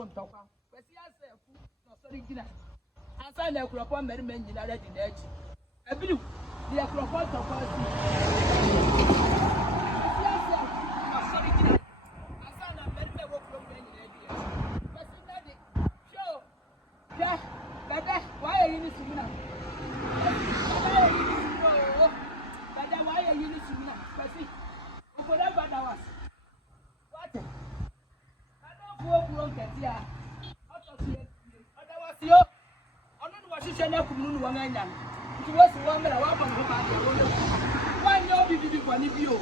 tontokwa. Kwasi Ansaaku no sorry gina. Ansa na akuropon meri men nyina ready na echi. Ebiru the akuropon tokwa si. Kwasi Ansaaku no sorry gina. Ansa na meri me wo kuropon nyina ready. Kwasi daddy show. Ja, dada why are you in Sumina? Dada why are you in Sumina? Kwasi Okoda bada was. What? Wo ketia otosie odawas yo ono no wahihye na kumunu no wanganya nti wose wo mera wa ba ho ba de wo no wanyo bibi kwani bio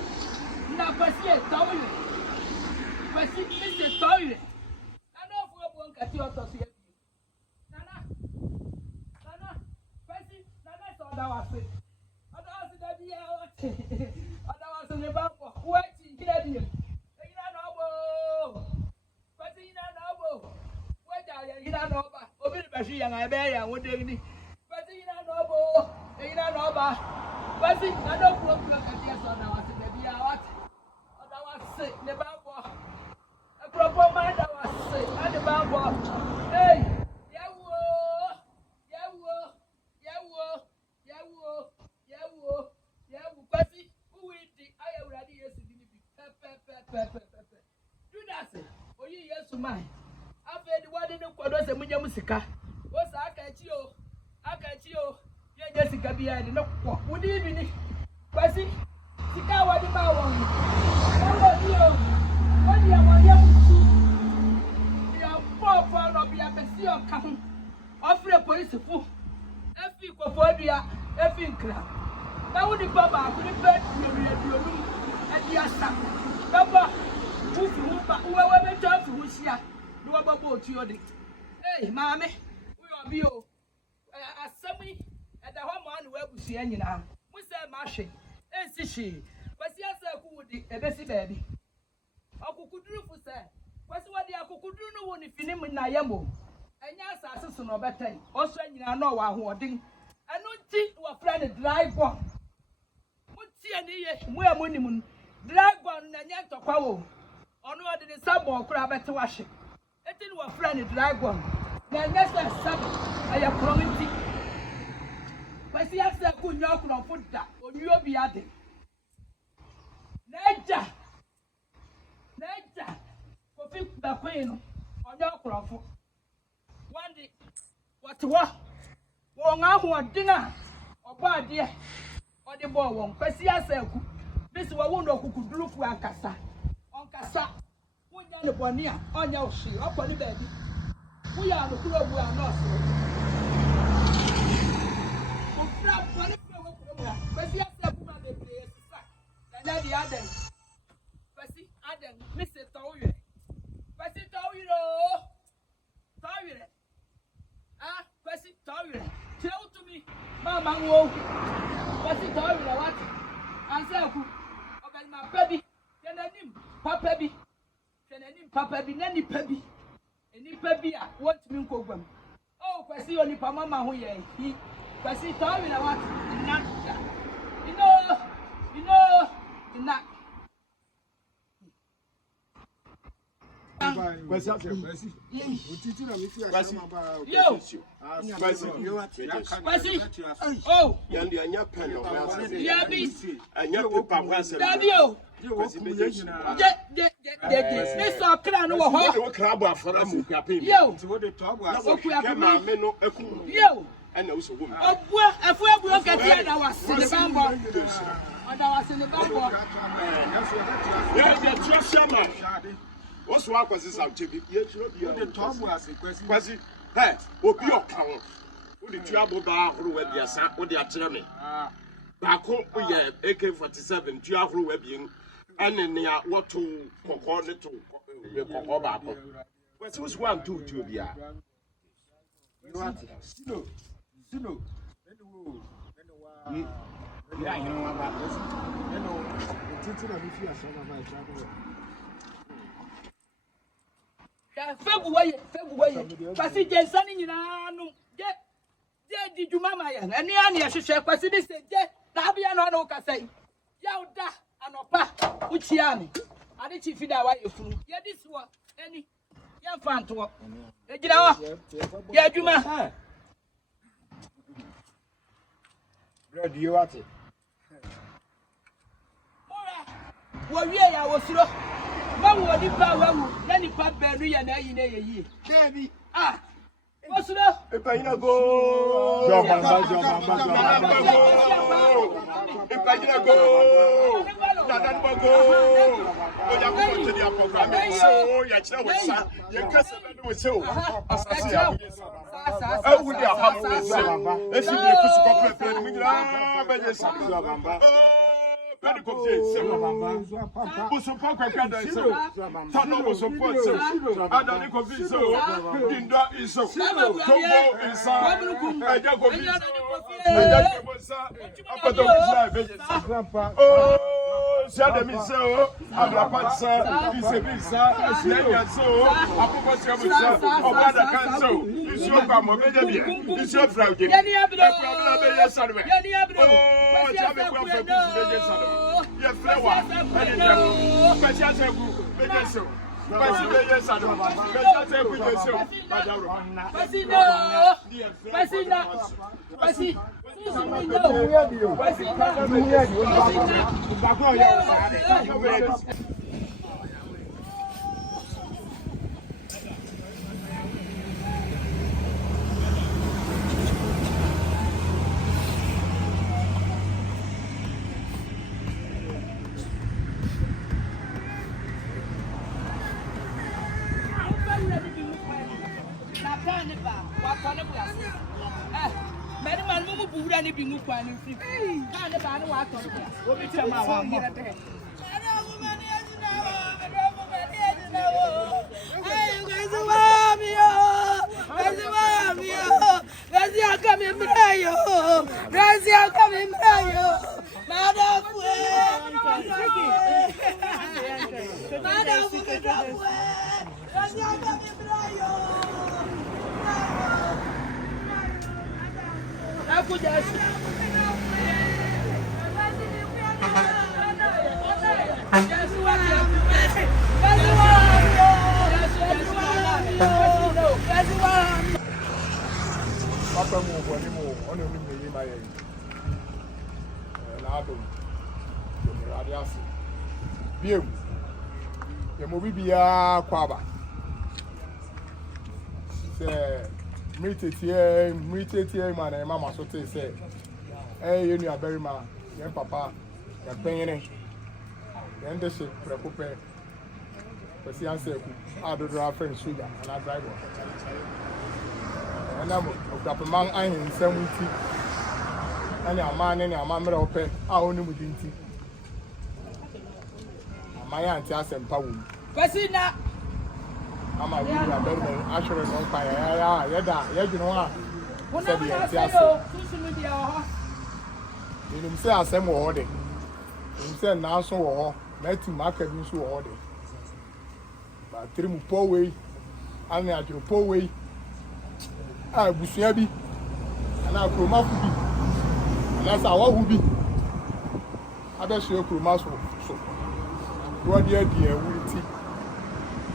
na Kwasi tawire Kwasi ise tawire ana ofu obo ketia otosie nana Kwasi nana so odawas da bia odawas ne ba ko wa ti kira die ina no obo ina no ba obi be hwe yan ebe ya wode ni Kwasi ina no ba Kwasi na do pro ka dia so na wase be bia wat oda wase ne ba bo akropo ma da wase ade ba bo hey yawo Kwasi who di ayawradi yesu bi bi pe do that oyi yesu mai afedi wadi ne kodo se munye musika o sa akachi o ye je sika bia de ne ko wudi bi ni Kwasi sika wadi ba won o di o wadi amanya mutu ya pop no bia besi o ka ho ofre police fu efi kofo adua efi nkra na wudi baba kuri pe duodu edi asa baba ufi uba uwe be tafi husia do baba otu odi eh maame we obi o asemi eda ho mo anu abusia nyina mu se ma hwe ensi hwe Kwasi Ansaaku wudi ebesi baabi okukuduru fu se Kwasi wadi akukuduru no woni finim na yemo enya asase so no betai oso nyina no wa ho odin anu nti wo fra ne dry bomb muti ani ye mu amunimu dry bomb na nya ntokwa wo ono odi ne sabo okura bete wa hwe etini wo fra ne dry bomb na nya sabo aya prominti Kwasi Ansaaku nyo okura fuda onyu obi ade Neja kofi bakwino onyo okura fu one day what won ahu odina oba de odi bo won Kwasi Ansaaku bisi wo wo ndo kukuduru fu ankasa onkasa wonya ne boni a onya ohwe oponi baabi wo ya no kuro bu a no so ofra boni wo kuro bu a Kwasi Ansaaku ma de play sisa na di aden Kwasi aden misi tawire Kwasi tawire Kwasi tawire tell to me mama wo Kwasi tawire what Ansaaku obel ma baby yenanim papa bi nani pabi eni pabi a what me nkogwam oh Kwasi oni pa mama ho ye hi Kwasi tawire what na you know ina Kwasi otiti na miti ya kama ba Kwasi oh yandi anya pano yabi anya pepa kwase dabi o me so kra no wo ho wo kra bo afara mu kwapem yo wo de to abu na wo kwapem me no eku yo ana wo so wo obu afu abu katia na wase ne bambo oda wase ne bambo ya trashama oso akwase samchebi ye chiro bia de to abu ase Kwasi he obi okawo wo de tuabo ba ahoro wa biasa wo de akere me ba ko ye AK47 tuahoro wa bien ane ne a woto kokko ne to kokko ba ko Kwasi was 1 2 2 bia sino ya hinu wa ba otiti na miti ya kama ba Fegu waye Kwasi jensani nyina no je di djuma ma ya eni ani ehwehwe Kwasi bi se je na bia no na ukasai ya uda anopa uchia mi ade chifi da waye funu ye disiwo eni Ya fanto. Ejina wa. Ya adwuma. Bread you what? Wo wie ya wo suro. Ma wo nipa wa wu. Na nipa benu ya na yi na ye yi. Baby. Wo suro. Ipayina go. Jomamba. Ipayina go. Nadan bago. Oya ko to dia program so ya kire wo sa. Ye kase be wo so. Asase ya. Ewu dia ha mo so. Esi bi kusu ko pepe ni nyina be je sa. Pedi ko fie se buso pa kwa da se tano buso po se adani ko fie se dindo iso tombo isa eja ko fie eja ko sa apato fie be oh sia de mi se o abla pa se ise bi sa sia so apopo se mo se obada kan so iso kwa mo be je bi iso fra uje e kwa be ye sarwe oh ja be kwa fa ku be je sarwe ye frewa ani dem pecha segu bejeso pesi bejesa do pecha segu bejeso badaro Kwasi no ni bingu kwa ni free kana ba ni wa to o bi chama wa mo Papa mo bo ni mo ono ni me yi ma ye. Na ado. Yo ade ase. Biem. Ye mo bibia kwaba. Se mitetie ma na mama so te se. Ye nu aberi ma, ye papa, ye penyene. Ye nde se prekope. Kwasi Ansaaku, adodora friend sugar and a driver. And I'm a man I in some tea. And a man and a mamma of pay, I only with tea. My auntie has some power. Kwasi na I'm a very actually on fire. Yeah, you know. You say I send more order. You say now so or met to market you so order. But three mu poor way, and I do poor way. I busuabi, and I croma be. And that's our who be. I bet you croma so. What dear, will tea.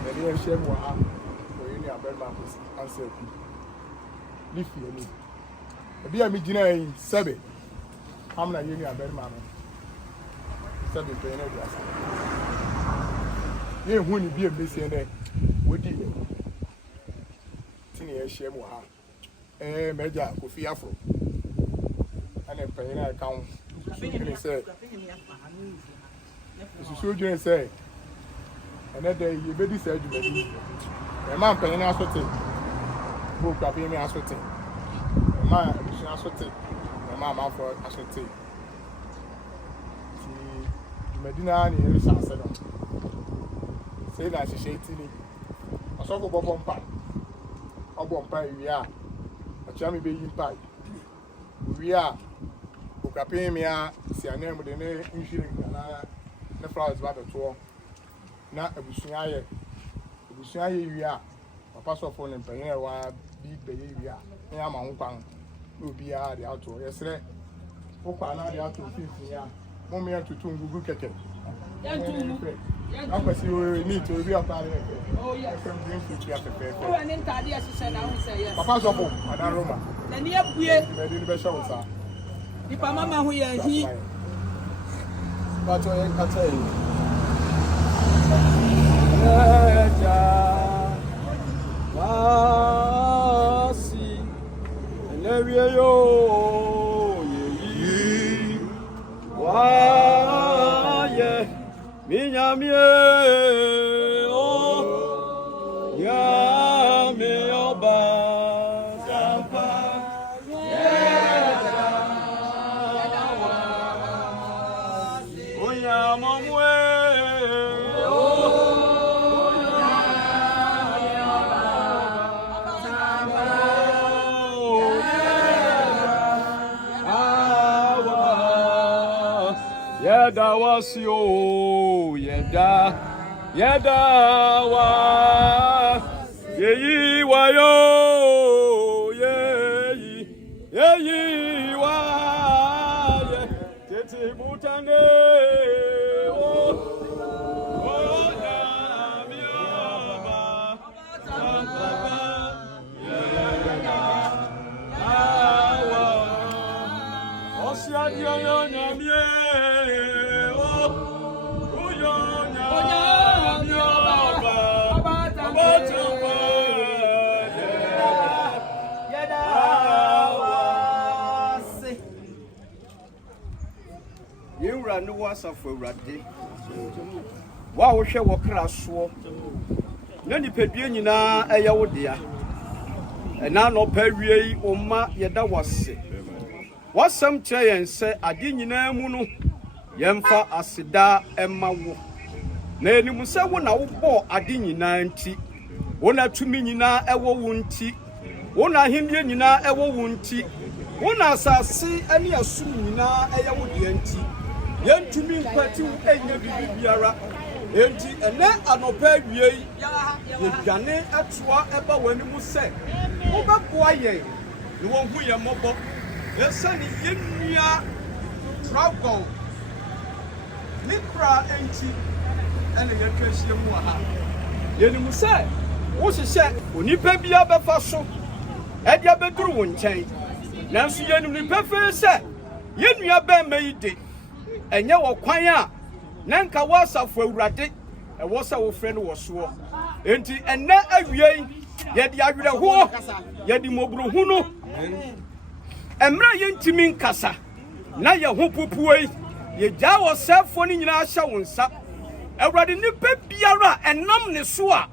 The near shame will have for any abel man answer. Leave you. Be a midnight in Sabe. I'm not using a bad man. Sabe, paying a glass. You wouldn't be a missing there. Would you? Tinny shame will have. Major, Kofi Afro. And a paying account. Children say, another day you better say, a man paying us what it. Book up in us what it. A man, us what it. A mamma for us what it. Medina and Yerisa said, say that she shady. A sort of bomb pie. A bomb pie, we are. A chammy baby pie. We are. Book up in me, see a name with the name insurance. The flowers about the tour. Now a bushia, you are. A pass of phone and pay a while, big behavior. I am on Pang. Will be the outdoor. Yes, sir. Opa, now the outdoor 15 years. 1 million to 2 Google Keke. Kwasi we need to be after. Oh yes. Oh, and then Tadia said, I will say yes. Papa Zobo, Madam Roma. Then you have we Made the show, sir. the Pamama who he. But I can tell you. Kwasi, and every yo, ye, why, Minyamie, oh, Yami Oba, Sampa, Oyamamwe, Yeda was yo, yeda wa, ye wa yo, ye wa, ye, tete butane, oh, ya mi oba, sampapa, yeda wa, osia yo nyamie. Yewura no wasafo awurade wa wo hwɛ wo kra so na nipadua nyinaa ɛyɛ wo dea ɛna no pa wie yi o ma yɛda wase wasam kyerɛ yɛn sɛ ade nyinaa mu no yɛmfa aseda ɛma wo na enim sɛ wo na wo bɔ ade nyinaa nti wo na tumi nyinaa ɛwɔ wo nti wo na ahemie nyinaa ɛwɔ wo nti wo na asase ɛne asum nyinaa ɛyɛ wo dea nti yɛntumi nkwati enye bibiara enti ene anopa wie yɛdwane atoa ɛba wani mu sɛ wobɛboa yɛn ne wɔn hu yɛn mmɔbɔ yɛsɛne yɛnnua dragon ne kra enti ɛne yɛtwa ahyia mu ha yɛnim sɛ wohyehyɛ onipa bia bɛfa so ɛde abɛduru wo nkyɛn nanso yɛnim nipa fee sɛ yɛnnua bɛmma yi de enye wo kwan a na nka wasafo awurade ɛwɔ sɛ wo frɛ no wɔ soɔ enti ɛnɛ awie yɛde awerɛhoɔ yɛde mɔbrohu no ɛmra yɛntimi nkasa na yɛ ho popue yɛgyaa wɔ sɛfo no nyinaa hyɛ wo nsa awurade nipa biara ɛnam ne so a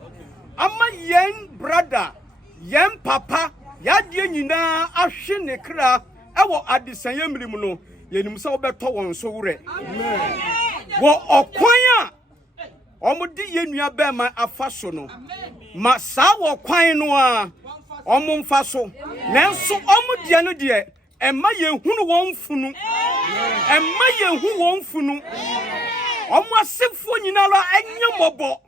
ama yɛn brada yɛn papa yɛadeɛ nyinaa ahwe ne kra ɛwɔ adesanya mmirim no yenim sɛ wobɛtɔ wɔn so wurɛ wɔ ɔkwan a ɔmode yɛnnua bɛma afa so no ma saa wɔ kwan no a ɔmo mfa so nanso ɔmo deɛ no deɛ ɛma yɛnhunu wɔn funu ɛma yɛnhu wɔn funu ɔmo asefo nyinara ɛnyɛ mmɔbɔ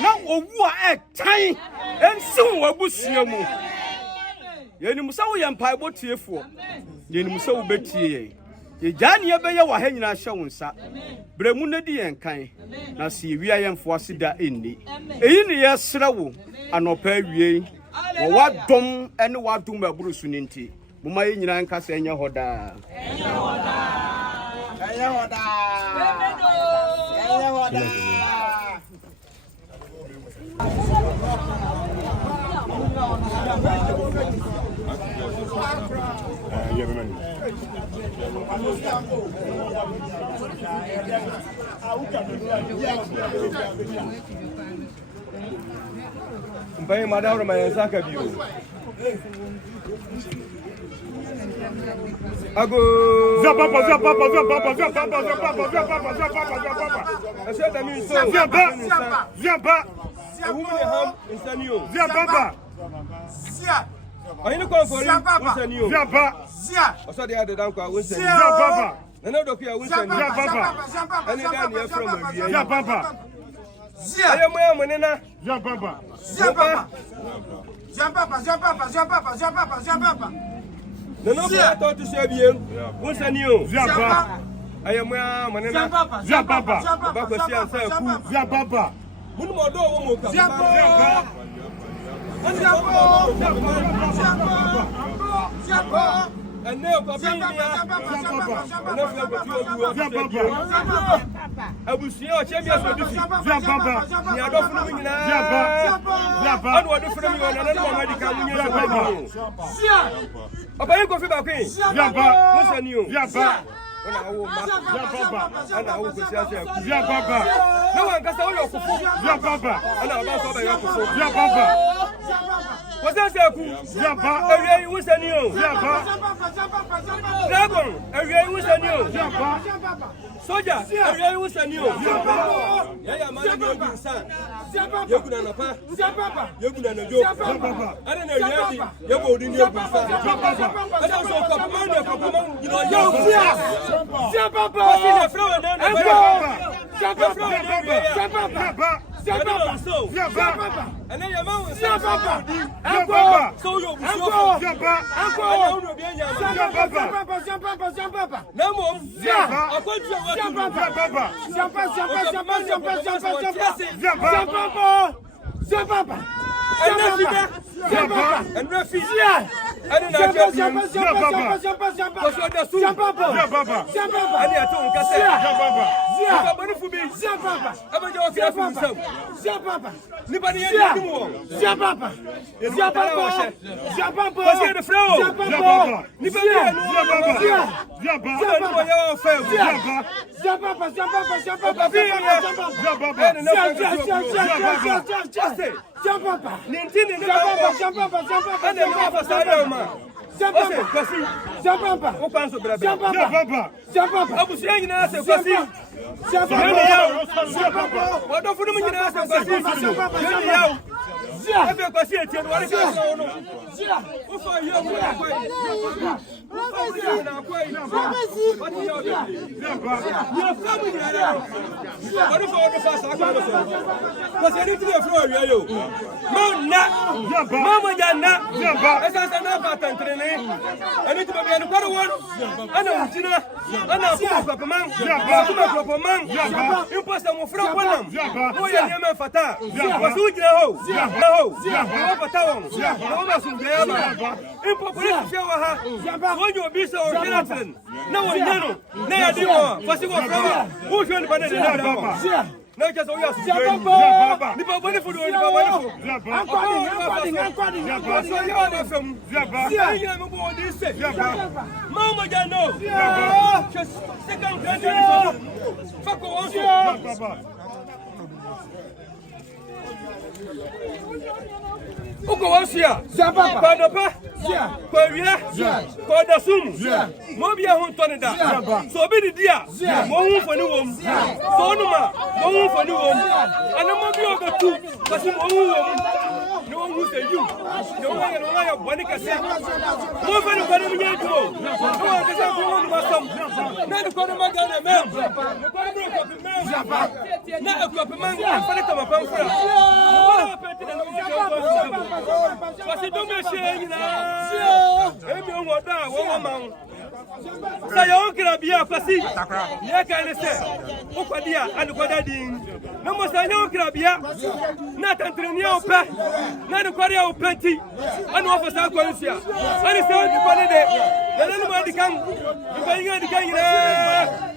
na owu a ɛtan ɛnsi wɔ abusua mu yenim sɛ woyɛ mpaebɔ tiefoɔ yenim sɛ wobɛtie yɛn yɛgyaa ne yɛbɛyɛ wɔ ha nyinaa hyɛ wo nsa brɛmu no di yɛn kan na sɛ yɛwia yɛmfoɔ ase da ɛnni ɛyi ne yɛsrɛ wo anɔpa awie wɔ w'adɔm ne w'adom aboro so no nti moma yɛ nyinaa nka sɛ ɛnyɛ hɔ daa Mbaye madawro ma Ansaaku biyo. Ago. Viens papa. Viens pas. Ayini ko ko unsani yo. Viens pas. Oso de ade dan ko unsani. Viens papa. Nana do ko unsani. Viens papa. Ani dan ye from awiye. Viens papa. Ayo moya monena. Viens papa. Nana ko to to se biye. Unsani yo. Viens pas. ayamwa manena Zia Baba. Baba Kwasi Ansaaku Zia Baba. Munu mo do wo mo ka Zia Baba. ene ko bi mi ya ene fi go ti ogu Zia Baba. abusia o chemi asodisi Zia Baba. ni adofo no nyina Zia Baba. anu odo fere mi wona na mama di ka munye so baba papa yin ko fi ba kwin Zia Baba. wo sani o Zia Baba. wona wo ma Zia Baba. ana wo Kwasi Ansaaku Zia Baba. na wan kasa wo yokofo Zia Baba. ana ba so ba yokofo Zia Baba. Kwasi Ansaaku Zia Baba. ewie wo sani o Zia Baba. dragon ewie wo sani o Zia Baba. soja ewie wo sani o ya ya ma ni ogun san yeguna na pa yeguna na jo ana na ewie di yego odi ni ogun san ana so ko pa na ko pa you know yo Zia Baba Kwasi na fro na na Zia Baba Zia Baba ana ya ma wo Zia Baba so yo bu so Zia Baba. ana wo bi anya ma Zia Baba. na mo akwaju wa Zia Baba. Zia Baba. Uko wasia kwa dopa kwa wia kwa dasum mo bia ho tonida so bi di dia mo hu foni wom so numa mo hu foni wom ana mo bi obetu kasi mo hu wom no hu se you no ya boni kase mo fani kwa ni nyeju no kase ko no ma som na ni ko no ma ga na mem ko no bro ko mem na ko pe man fani to ma pam fura no pe ti na no Kwasi do me she nyina emi o woda wo ma sa yo kira bia Kwasi ye ka ni se o kwadi a ani kwada din no mo sa yo kira bia na tantreni o pe na ni kwari o penti ani o fa sa kwani sia ani se o di kwani de na ni ma di kan ni ba yin di kan nyina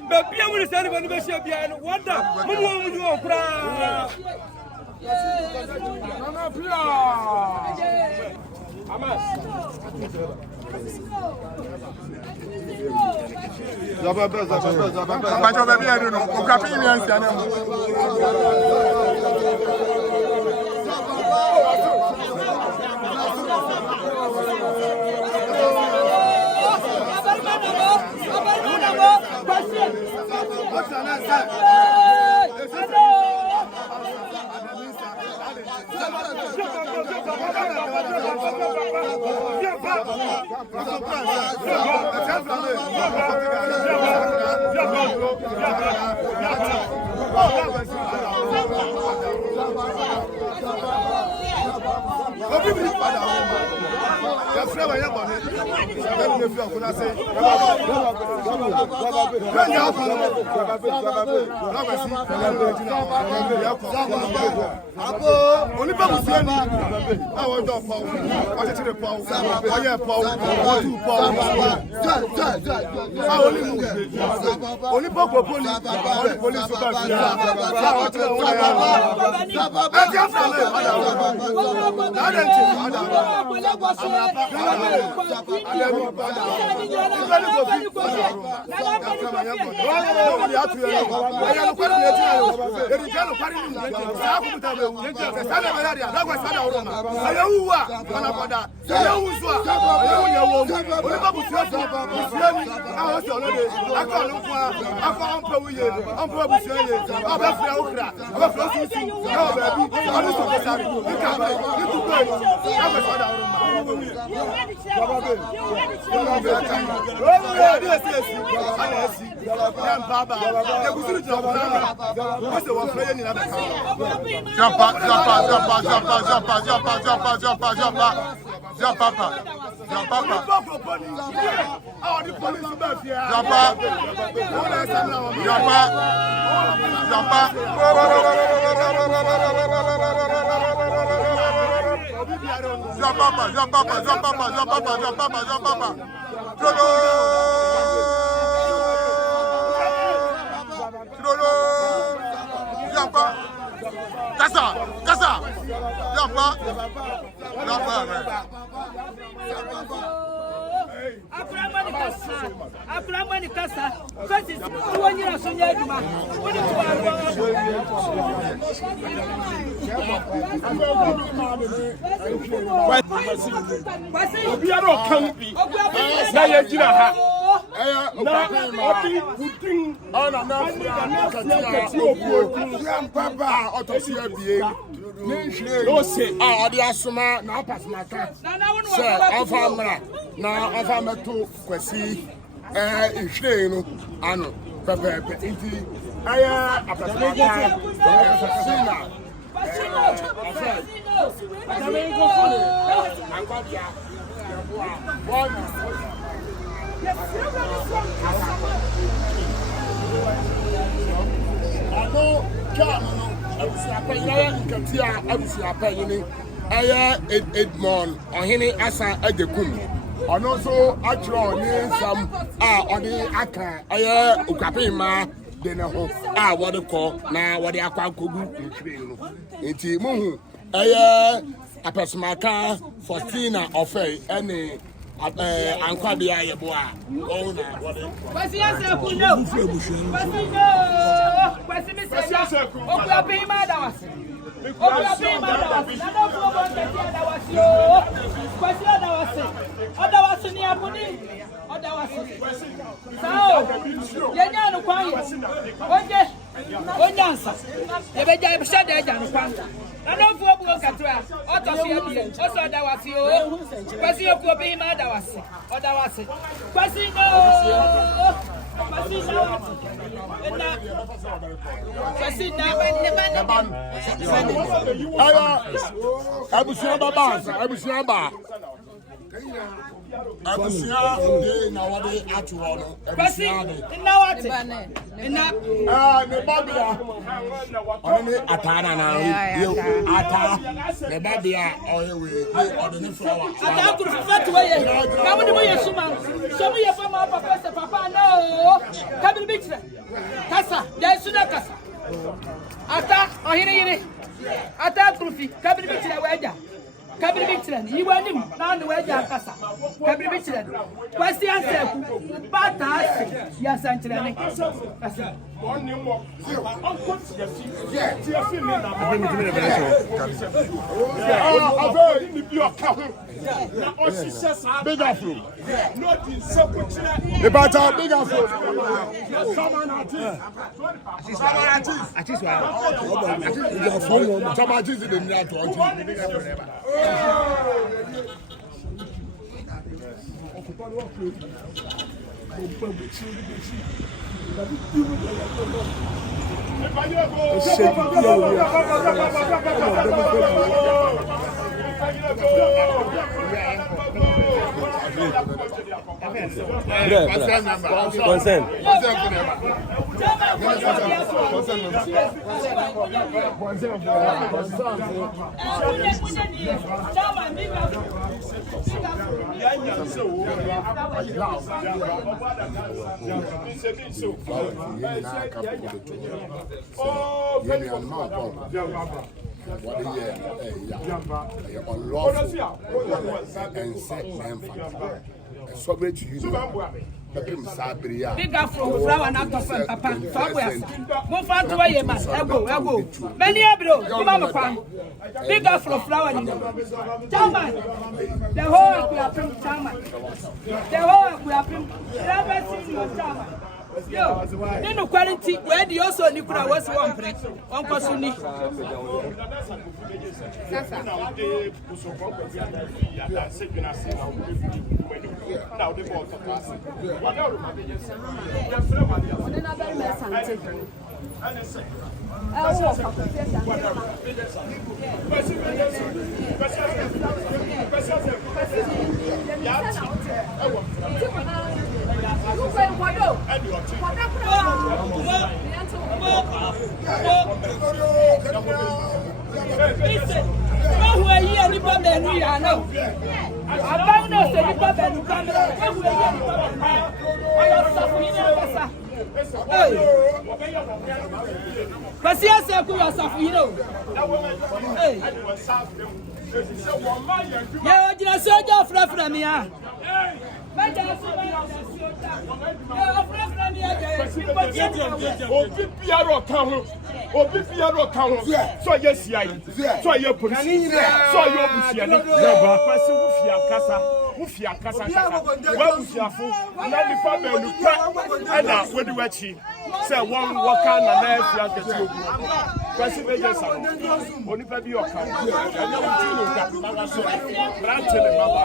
be bia mu ni se ni ba ni be she bia no woda mu ni o mu o kura Mama Pia. Amas. Zababa. Bajo baby I don't know. Okapi mi ansia na mo. Kwasi no ano pepepe inti aya apasmaka Sina Edmond Ohini Asa Edekum. And also, actually, some on aka, Ukapima, then what they call now what they are called Kugu. It's Muhu, a Pesmaka, Faustina, of any. Ankwabia boa owner Kwasi Ansaaku no Kwasi me say okura pay ma da wase na no go bon get da wase o Kwasi da wase ni abuni oda wase sao yenya no kwan onyansa ebeja ebisha da eja no kwan na no go bon katwa otoso ya bi oso da wase o Kwasi okura pay ma da wase oda wase Kwasi no Kwasi na abusia ba abusia de na wode atuwo no abusia de na wate na ne babia oni atana na ata ne babia oyewe ni odene flower ata kuru fatu we na mo de mo yesuma so mo ye fama papa no kabir bitra kasa ya suna kasa ata ohine yire ata kuru kabir bitra weja kabiri bichira ni wanim na ndo weja kasa kabiri bichira Kwasi Ansaaku bata ase ya sanchira ne kasa onimo onko ti afi mi na ave ni bi oka ho na osise sa big afro no di sekuchira e bata big afro samanati samanati de ni ato Consent. Big afro flower na to fa papa so boy mo fa to ye ma ego many ebro mo ba mo kwa big afro flower ni chairman the whole we are from chairman the whole we are from never seen your chairman yo nínú quality where the also ni kura was one pre on kwasu ni sasa now the ball for Kwasi. Who are you any problem we are now? I don't say the problem come. Who are you? Kwasi Ansaaku Ansaaku hey. Yeah, you just saw from me. Obi Piero count. So yes, so you put so you Ufia kasa wa ufia fu na ni pa be luka na we di wachi say one worker na na afia kete ogu Kwasi meje sa oni pa bi oka na we ti no ka baba so branch le baba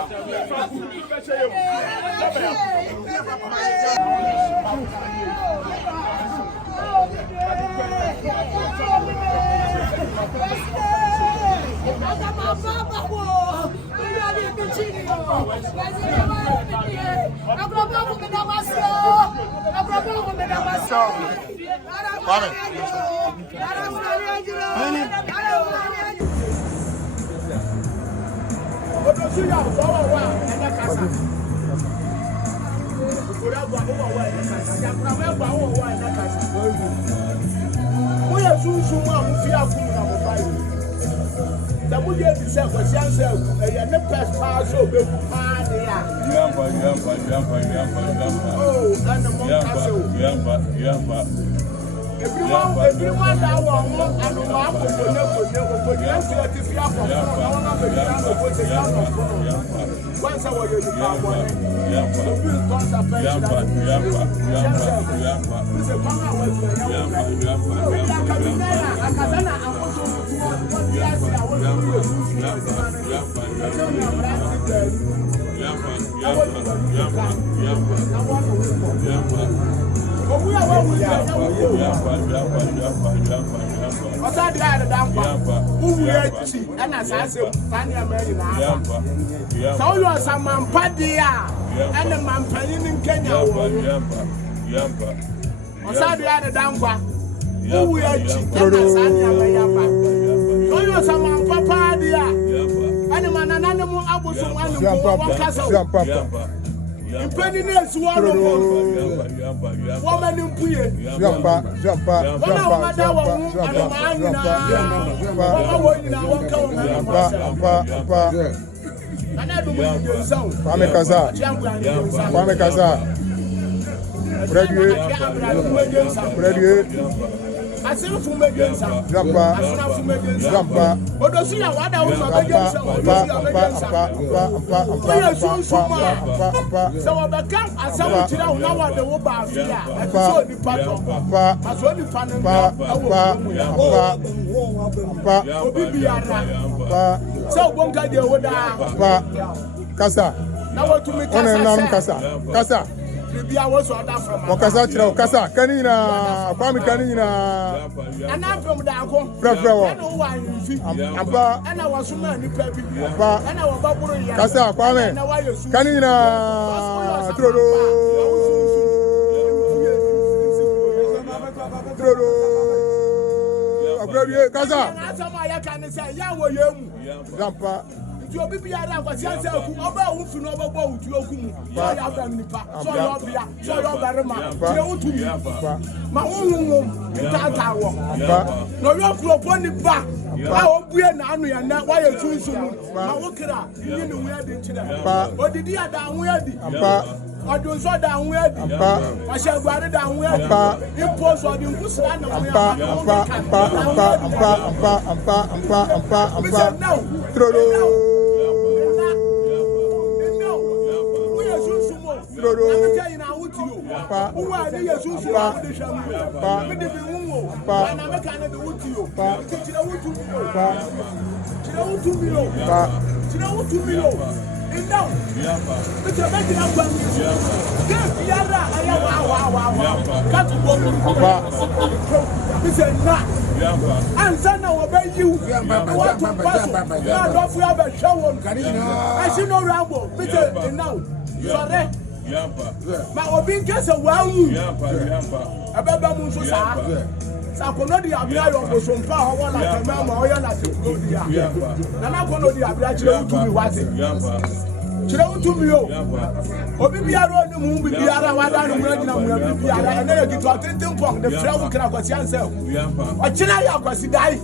the would you say was Ansaaku and the press pass over everyone that one and once I was the and as I said, so you are some man padia and a man paying in Kenya. Osadi ada dangwa. Who we are cheap and so you are some man papa dia. And a man and animal abus one castle. Impediness one woman in Puye. I said, from against Zampa. Odosia, what I was against so I become a sound now at the Woba. I saw the pattern. I saw the panel. So one guy the Woda. Casa. Now what to make Casa. Casa. bia wo so oda from Wakasa chira wakasa kanina kwami kanina ana from da ko frefre wo ana wo anfi ampa ana wo so ma nipa bi ampa ana wo baburu ya kasa kwame kanina trodo abrabie kasa na sama ya kan say ya wo yemu ampa ti obi bi ara Kwasi Ansaaku oba wo fi no oba bo utu oku mu so ya ba nipa so ya bia so ya ba ma ti wo tu ma wo wo ta wo no yo kuro ni ba a o bue na anu ya na wa ye sunsu mu ma wo kra ni ni wo ya de kira odidi ada ho ya di ọdún sọ da àwọn ẹbí ọṣẹ ìgbàdí da àwọn ẹbí ipò sọdún kùsùlá náà wọn yà Não. Você vai tirar para mim. Quem viara aí Canto bom. Você não. Ansana obeyiu. What to pass. God of you have a show on. I see no rambo. Você não. Sorry. Ma obi nkese wawu. Ababa mu so sa. Sakono di abia yo bosompa ho la tamama o ya na tekodi ya. Na na kono di abia chire utumi wate. Chire utumi o. Obi biara oni mu bi biara wada no mu agina mu bi biara na ye gitu atenten pong de fra wo kra Kwasi Ansaaku. O chira ya Kwasi dai.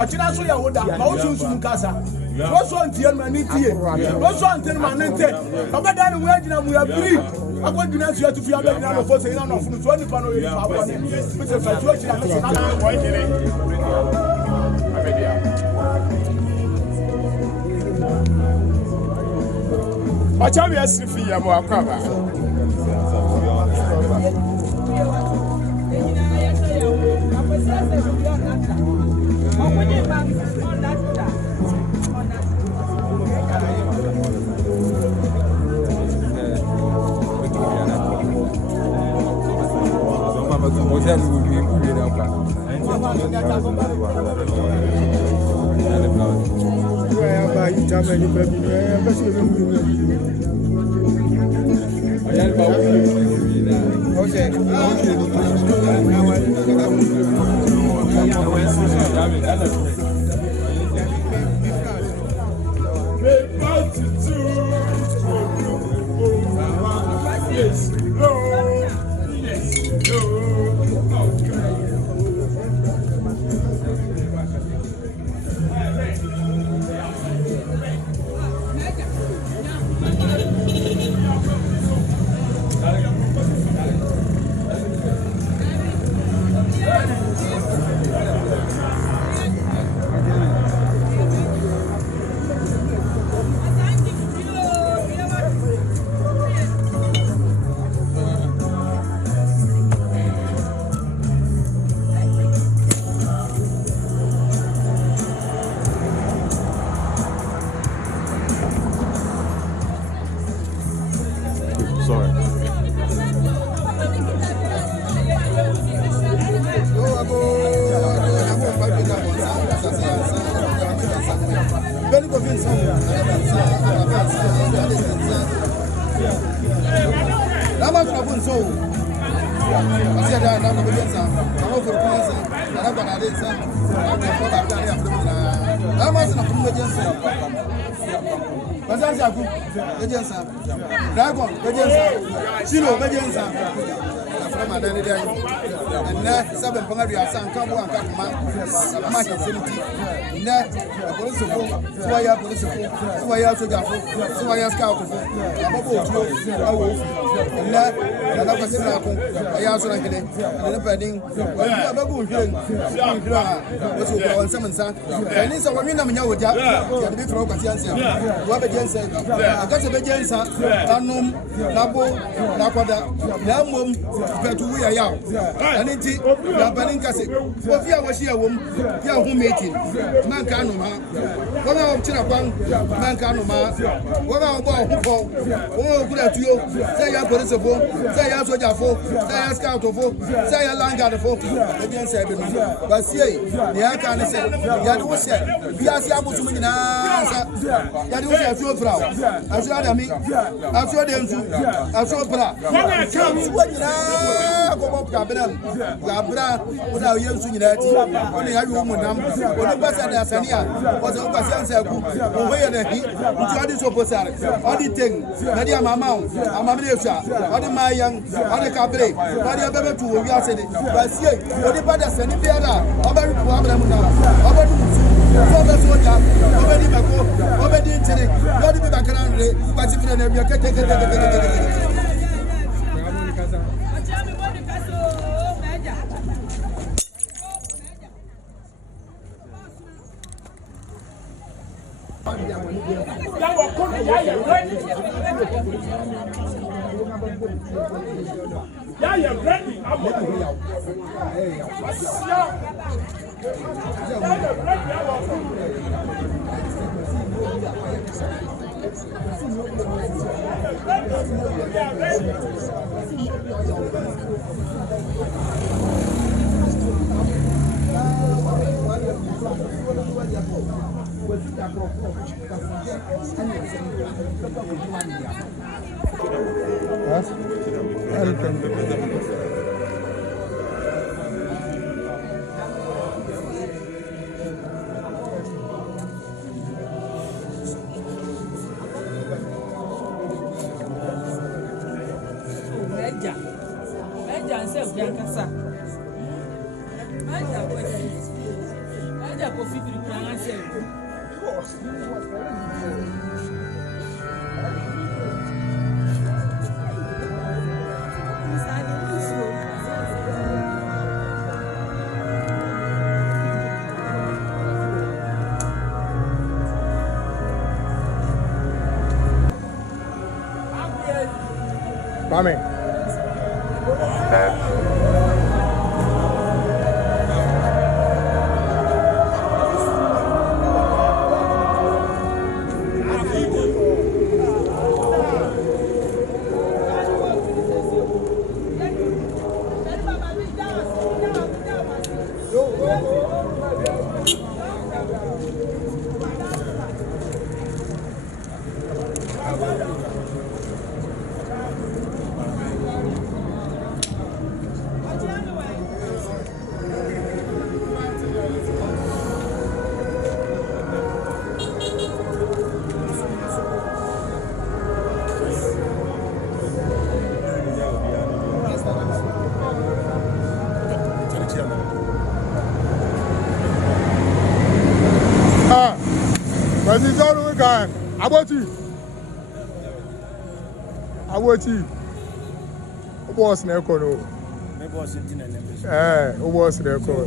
O chira so ya woda ma wo sunsun kasa. Wo so ntie ma ni tie. Wo so ntie ma ni tie. Obada no mu agina mu ya biri. Agwa dina su atu fi abegina no fo se ina no funu so ni pa no ye pa bo ni. Bi se fa tu a chira no so na wo yire. Acha bi asrifi ya mo akwaba. Dragon, Chilo, and now 7 Pangaria San Cabo and Catman, Market City, net a police of Swaya police of Swaya to Gaffo, Swaya Scout, and that another Sinaco, I also like it, and the bedding, which will go on some and son. And it's a woman I'm now with Jack, and big rock at Jansen. What the Jensen, I got a big Jensen, Tanum, Nabo, Nakwada, Namum, to we are young. Aniti, Baninkasi, Sofia was here, who making Mancanoma, one of Chinapan, Mancanoma, one of Bobo, one good at you, say a police of home, say a soldier folk, say a scout of folk, say a Langa folk, against everyone. But see, the Akan said, Yadu said, Yasabu to me now, Yadu said, Fro, I saw me, I saw them, I saw Pra, Gabra, without you soon, only have you woman, when the person as Sania was over Ansaaku, away the heat, which are opposite, all the things, Nadia Mamma, Amamelisha, all the Mayan, all the Cabre, all the other two, we are saying, but see, what about the Sanipiana, about the problem, about the soldier, nobody Mako, nobody in Chile, not even background, but if you can take Mami. Kwasi zoro we kan aboti o boss na eko no me boss din na nembe o boss na eko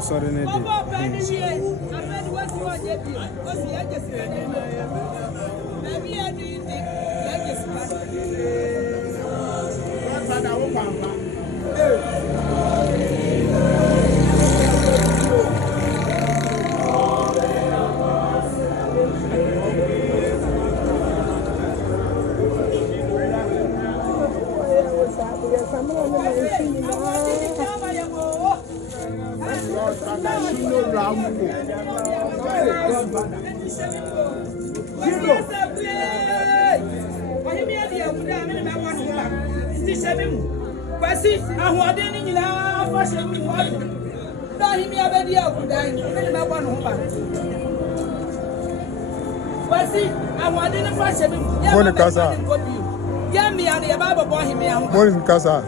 sorry ne Kwasi, ahoɔden ne nyinaa fa hyɛ mu wɔdo. Na ahimi abɛdi agudan, ne ma bɔ no ho ba. Kwasi, ahoɔden ne fa hyɛ mu. Moni kasa. Ya mi ya ne ba bɔ ahimi aho. Moni kasa.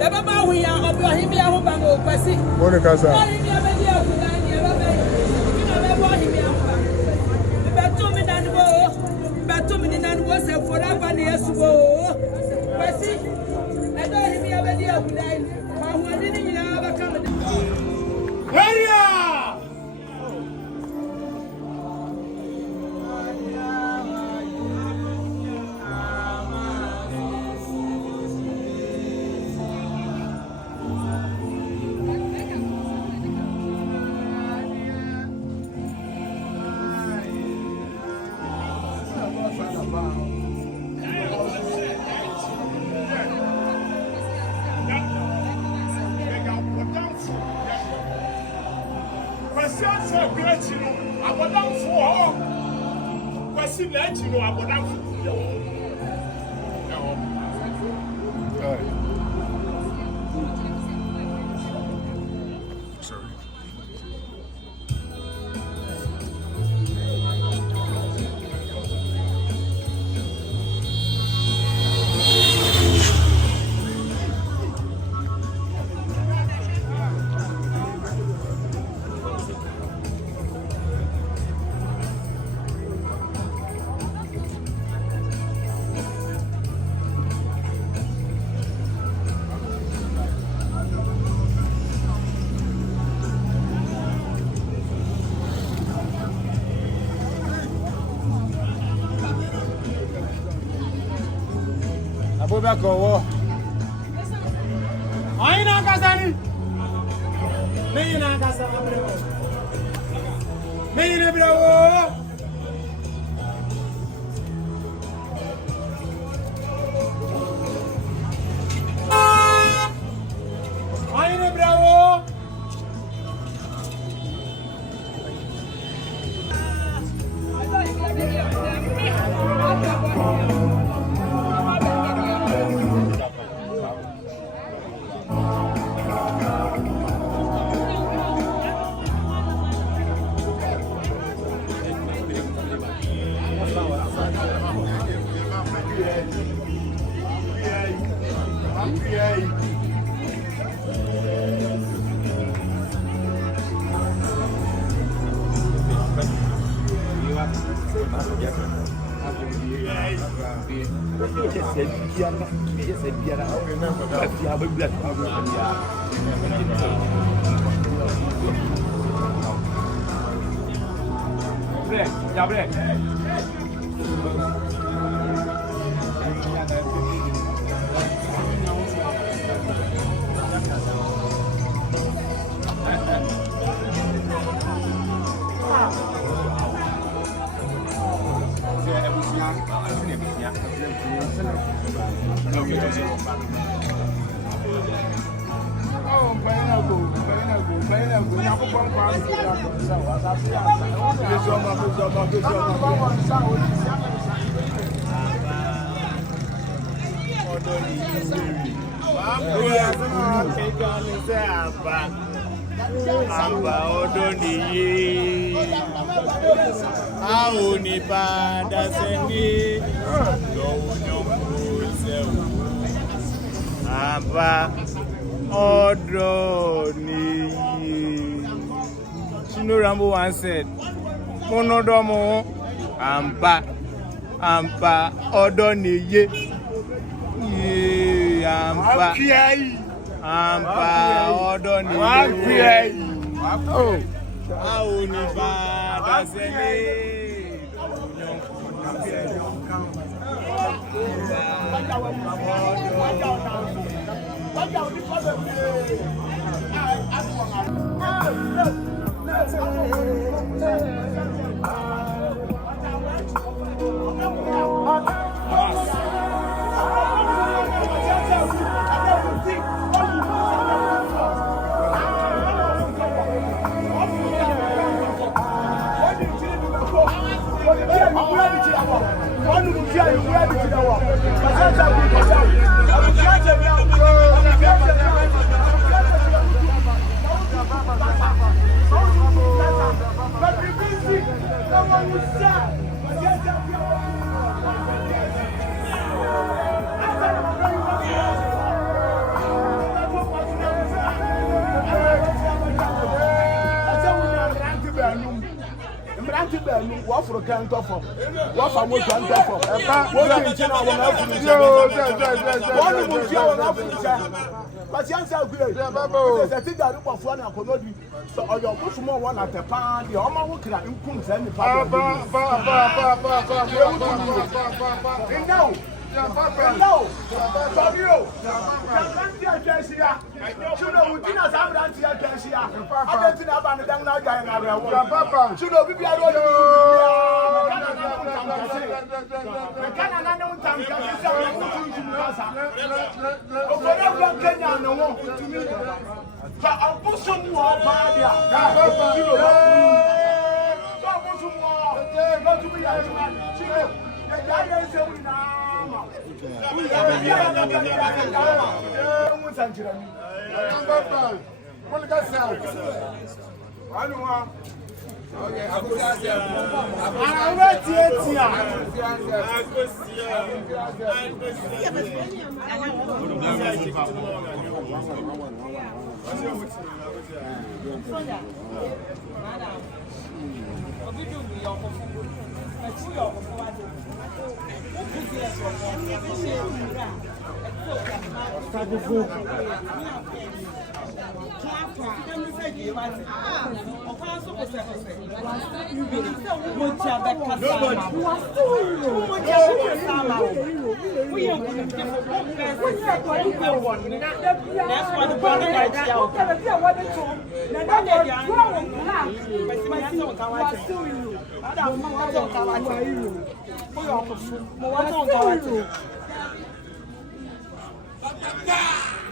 Ya ba ba ho ya obi ahimi aho ba ngo Kwasi. Moni kasa. Na ahimi abɛdi agudan ne ba ba. Ni na bɔ ahimi aho ba. Beto mi dan bo. Beto mi dan bo se fora ba ne yesu bo. Kwasi. Abubakar, I ain't Kasani. Me in Kasani. Me in Bravo. I ain't Bravo. Amba odoniye aoni pada seni amba odoniye. Chino Rambo once said, Monodomo amba odoniye amba odoniye. Oh, aoni pada seni. What for can't talk from? What for more can't talk from? What in China will have to do? What will you have to do? But the answer is good. I think that you want to know. So, your push more one at the pan, the Oma will crack in Kunz and the now. No, Fabio.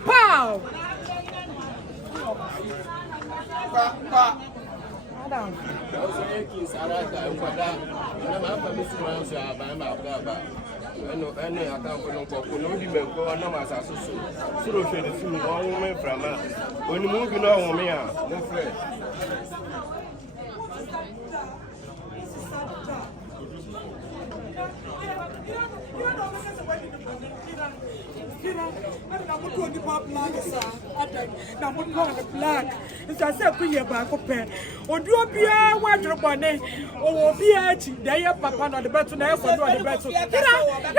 Pow! Black. It's a second back up. Or do you be a water bonnet or be a day papa on the better now for the better? You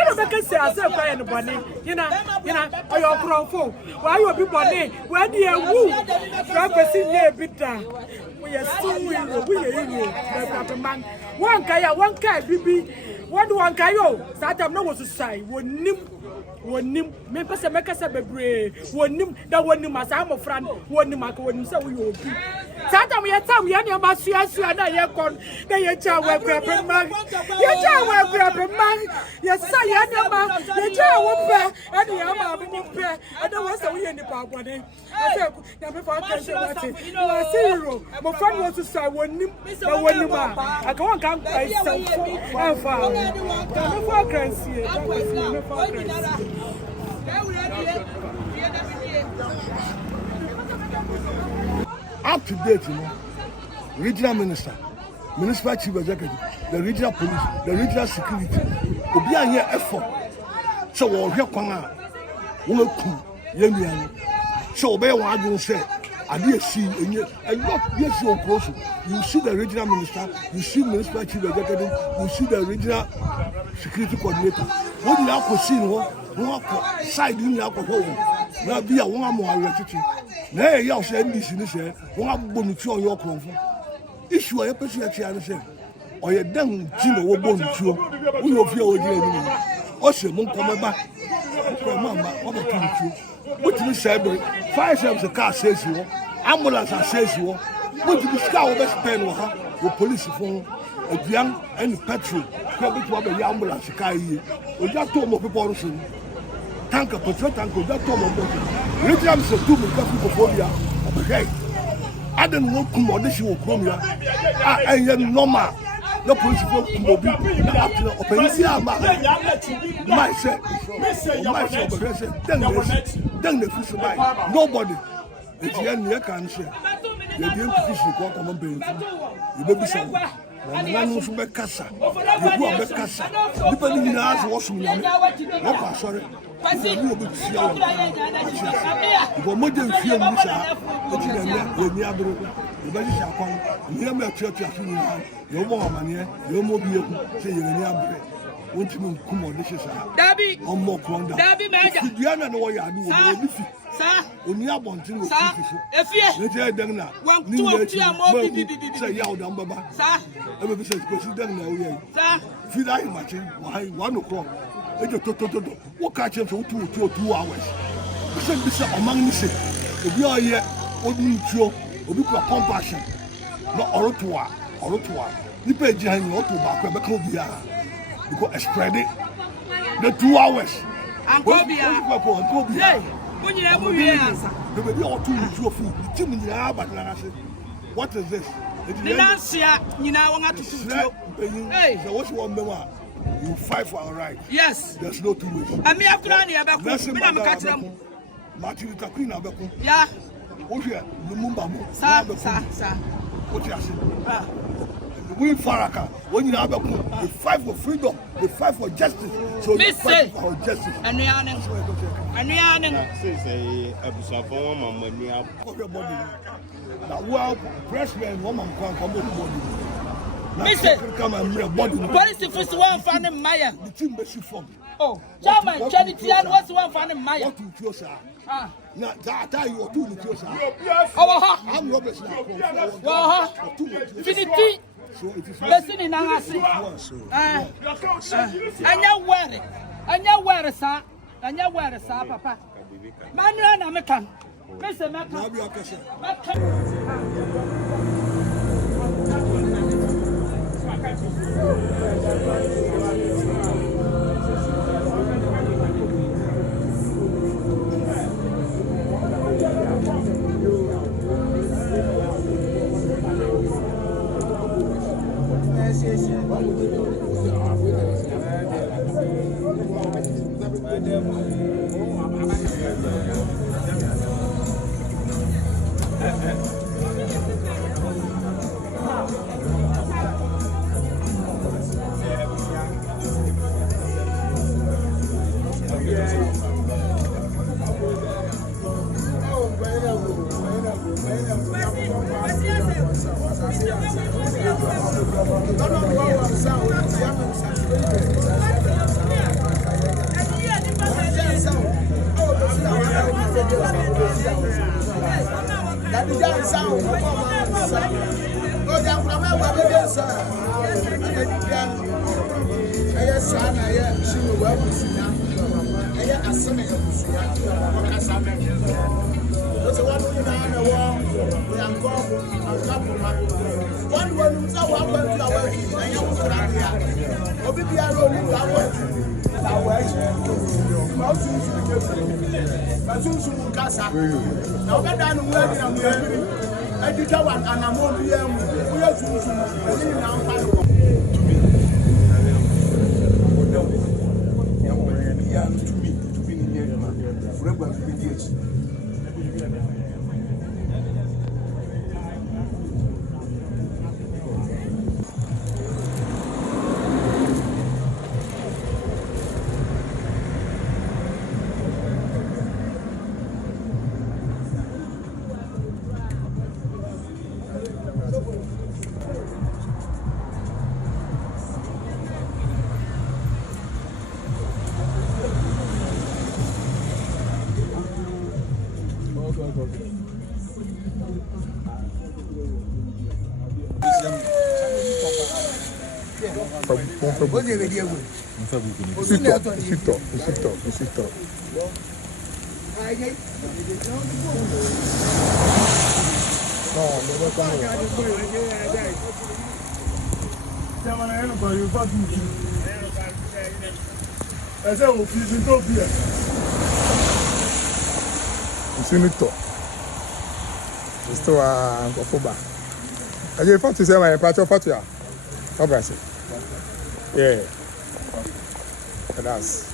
know, because say I said by the bonnet, you know, or your crowful. Why you be bonnet? Where do you woo? Prophecy near bitter. We are still we are man. One guy, baby. One guy, Satam no was to say, wonim me pese mekasa bebre wonim da wonim asamo fran wonim akwonim se wo yobi tata we tam ye ne masuasua na ye kon na ye cha wa kwapema ye sa ye ne ma ye cha wo pe ene ya ma me pe ene wo se wo ye ni pa bone Ansaaku na me fa kan se wati wa zero mo fan wo to say wonim da wonim aka won kan kwai sanfo afa na me fa kan sie me fa kan up to date, you know, regional minister, municipal chief executive, the regional police, the regional security, will be here effort. So we'll hear Kwanga, we'll come, young, so obey what I say. I did see, and not yes, you're close. You see the regional minister, you see municipal chief executive, you see the regional security coordinator. What do you have to see? What side do you have to hold? Now be a woman more related. Now you say this in this year, one bonus on your conference. Issue a person actually say, or you don't know what bonus you will feel again. Also, mon come back. Remember, what the two. What you say, fire service car says you, ambulance says you, what you scout best pen with police phone, a young and petrol, probably to have a ambulance car here. We just told more people tanker, petrol tanker, that told more. Really, I'm so too much for you. Okay, I don't know come on this you will come here. I am normal. no police for Kumobi, Openisi Ama, my say, then the fish by nobody. It's the end, you can't say. You didn't fish the cock on baby. You baby son. Nanu nso bɛkasa yebu abɛkasa nipa ni nyinaa sɛ wɔsom nyame wɔkɔ asɔre ɛni obi tia wɔ ìbọn mɔgye nfie mu saa eti na ɛnyɛ yɛni abere yɛbɛhyehyɛ akwan nneɛma atuatua so nyinaa yɛwɔ amaneɛ yɛwɔ obi eku sɛ yɛni abere wɔntumi nkum ɔde hye saa ɔmmɔ kɔn da fidua na ne wɔyɛ ade wɔ obi fi oni abɔnten wɔ fi so ne kyerɛ dɛn na ne nyinaa akyi sɛ yɛ awodam bɛba ɛbɛ bi sɛ kɔsi dɛn na woyɛ yi fi da ahimakye wɔn o'clock ɛgye totototo wɔka kyerɛ sɛ wotu 2 hours sɛ bi sɛ ɔman ne sɛ obi a ɔyɛ ɔdi ntuo obi kura compassion na ɔrotoa nipa agyi ha nyina ɔto baako ɛbɛka obiara because spread it the 2 hours Ankobia Munyira mu wie ansa the baby otu ntuo fu tim nyina ba na ase what is this the nasia nyina won atutu ntuo hey so what you want me wa you fight for our right yes there's no two ways ami akura na yabeku me na me ka kire mu Martin Takwin na beku ya wo hwe lumumba mo sa what you say we faraka when you have a fight for freedom, we fight for justice. So we fight for justice. And we are now well president woman can come body. What is the first one found in Maya? The team be form. Oh, German charity and what's one found in Maya? What to you, sir? Now that you are doing it, sir. Oh, I'm Robert now. Finity. Listen in Ansaaku. Anya where sa papa. Manuel na mekan. Mese mekan. Obviously. Yeah. That's.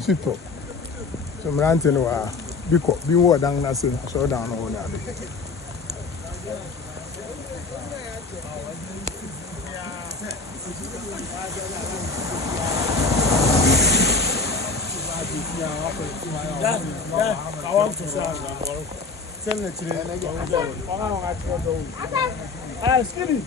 Super. So I'm ranting because be more than I say, so down on that. I want to say, skinny.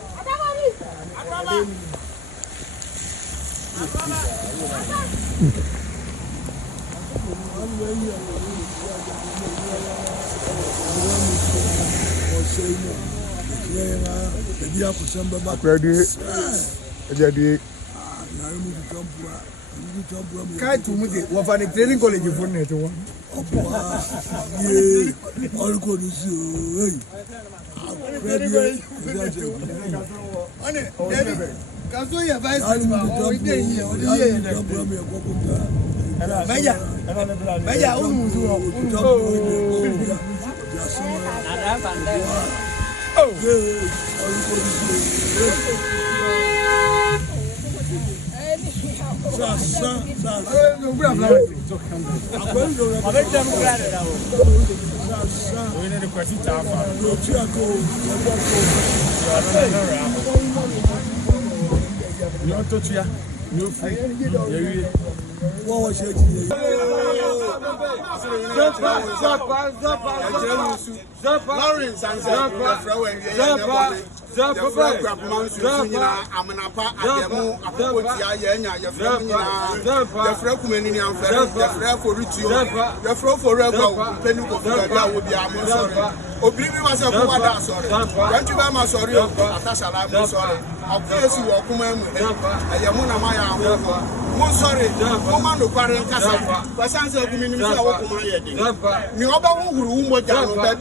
To me, what are the training college for net one? All good is you. Can you advise me? What was your Lawrence and sorry, woman of parent Casa, but Sans of Minister of Command. You are who would be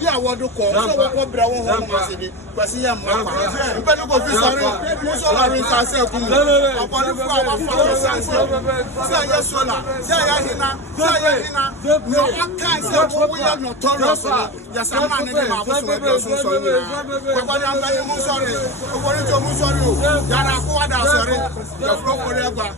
a water call, so Brown City, Kwasi and Mama. But look of this, sorry, Ansaaku. Upon the flower of Saya Sola, Sayahina, no one can say we are notorious. Yes, I'm not in our person. But I'm sorry, according to Musori, Yara, sorry, the floor forever.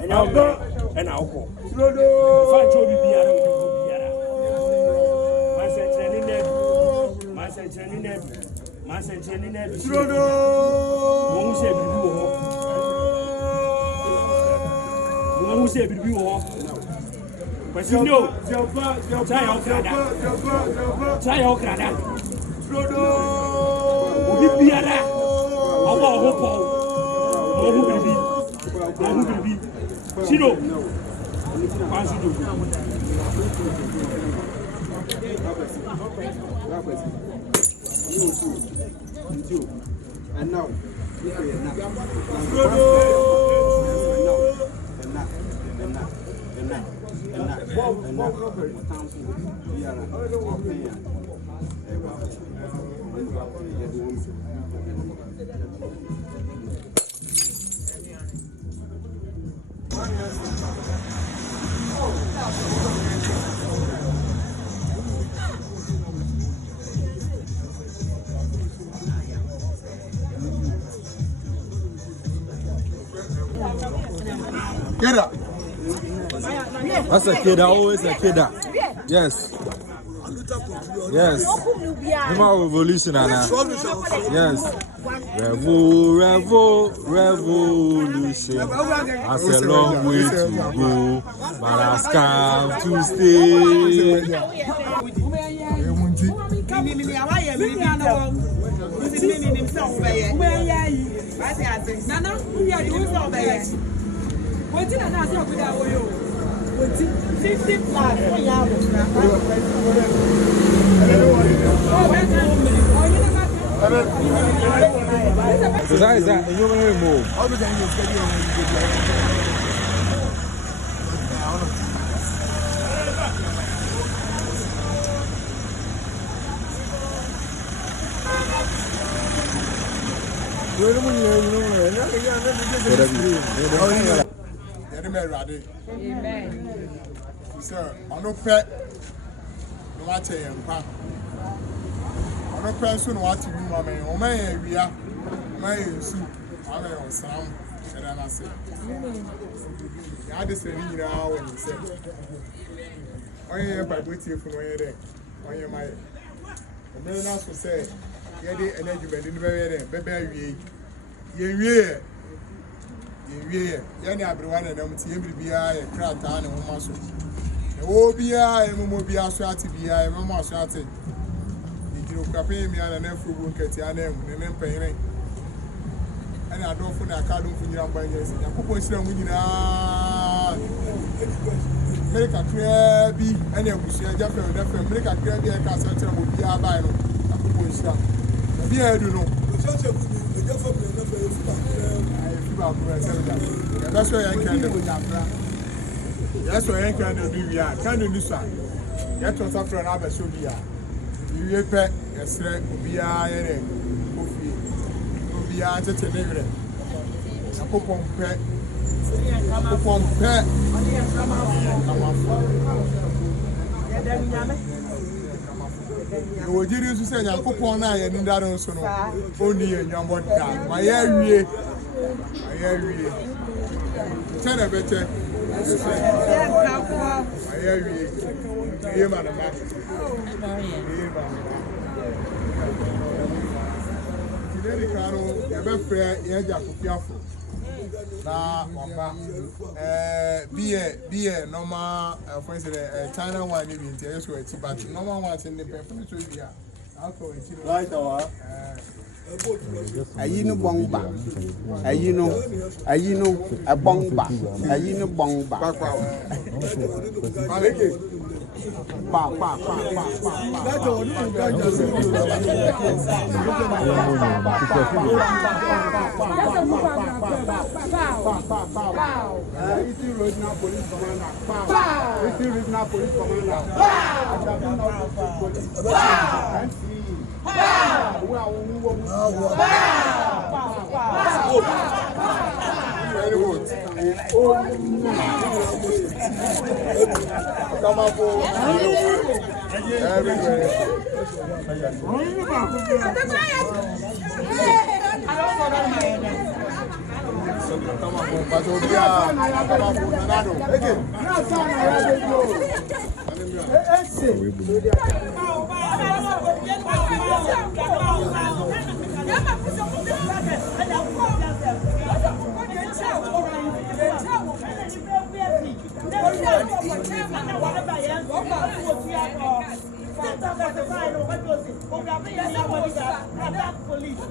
And I'll go. Find Joby Biara. My and now, Keda. That's a kid, always a kid. Yes. Yes. Human revolution, Anna. Yes. Revolution. That's a long way to go, but I come to stay. So that is that, and you're going to move. Amen. Sir, on no pet, no matter your on no person what to do, mamma, or may we are, may soup, I may on some, and I say, I just say, you know, when you say, I am by waiting for my day, I am my, and then also say, yeah, and then you better baby, yeah. Yani everyone na mti bibia e krata na mo so. E wo bia e mo bia so ate bia e mo so ate. Ejiro kwape mi ana na fugu nkati ana em ne mpanyin. Ani adofo na aka adofo nyira mbanye se. Yakopon sira mu nyina. America kra bi ani abusia jafe o dafe America kra bi e ka sa tira mo bia bai no. Yakopon sira. Bia edu no. That's why I can't do it. That's why I can't do it. Can't do this one. Get to suffer another show here. You pet, yes, Ubia, Ubia, just a neighbor. A coupon pet. Coupon pet. You would use to say, a coupon, I and that also only a young one. My area. Tell a better. I hear you, madam. Today, Caro, ever fair, be a normal, for instance, China one, but normal ones in the paper. Right, Ayino bongba. Ayino a bongba. Ayino bongba. Very good. Come on, police